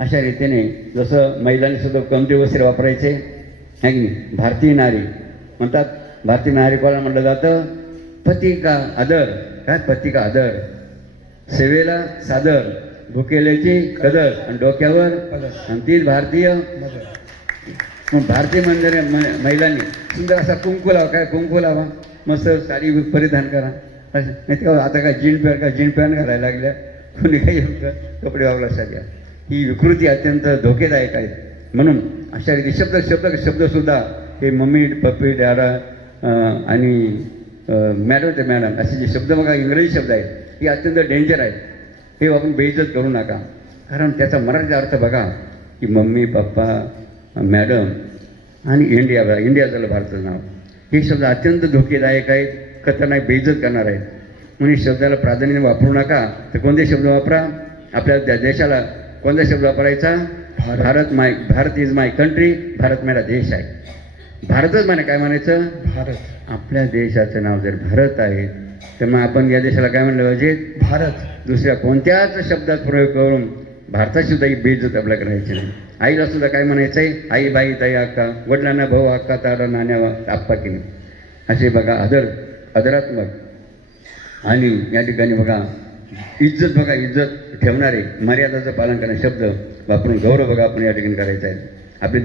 अशा रीतीने जसं महिलांनी सुद्धा कमती वस्त्र वापरायचे आहे की नाही. भारतीय नारी म्हणतात, भारतीय नारी कोणाला म्हटलं जातं? पती का आदर. काय पती का आदर, सेवेला सादर, भुकेल्याची कदर आणि डोक्यावर आणि तीच भारतीय. मग भारतीय मंदिर महिलांनी सुंदर असा कुंकू लावा. काय कुंकू लावा? मस्त साडी परिधान करा. नाही का आता काय जीन पॅन्ट घालायला लागल्या, कोणी काही कपडे वापरा सगळ्या. ही विकृती अत्यंत धोकेदायक आहे. म्हणून अशा रीती शब्दसुद्धा हे मम्मी, पप्पी, डॅडा आणि मॅडम ते मॅडम असे जे शब्द बघा इंग्रजी शब्द आहेत, हे अत्यंत डेंजर आहेत. हे आपण बेइज्जत करू नका. कारण त्याचा मराठी अर्थ बघा की मम्मी, पप्पा, मॅडम आणि इंडिया झालं भारताचं नाव. हे शब्द अत्यंत धोकेदायक आहेत, खतरनाक, बेइज्जत करणार आहेत. म्हणून शब्दाला प्राधान्य वापरू नका. तर कोणते शब्द वापरा? आपल्या देशाला कोणता शब्द वापरायचा? Bharat is my country. Bharat मेरा देश आहे. भारतच म्हणे काय म्हणायचं? भारत. आपल्या देशाचं नाव जर भारत आहे तर मग आपण या देशाला काय म्हणलं पाहिजे? भारत. दुसऱ्या कोणत्याच शब्दात प्रयोग करून भारताची सुद्धा ही बेइज्जत आपल्या करायची नाही. आईला सुद्धा काय म्हणायचं आहे? आई, बाई, ताई, अक्का. वडिलांना भाऊ, अक्का, तारा, नाण्या, आप्पा की नाही. असे बघा आदरात्मक आणि या ठिकाणी बघा इज्जत, बघा इज्जत ठेवणारे, मर्यादाचं पालन करणारे शब्द वापरून गौरव बघा आपण या ठिकाणी करायचा आहे. आपली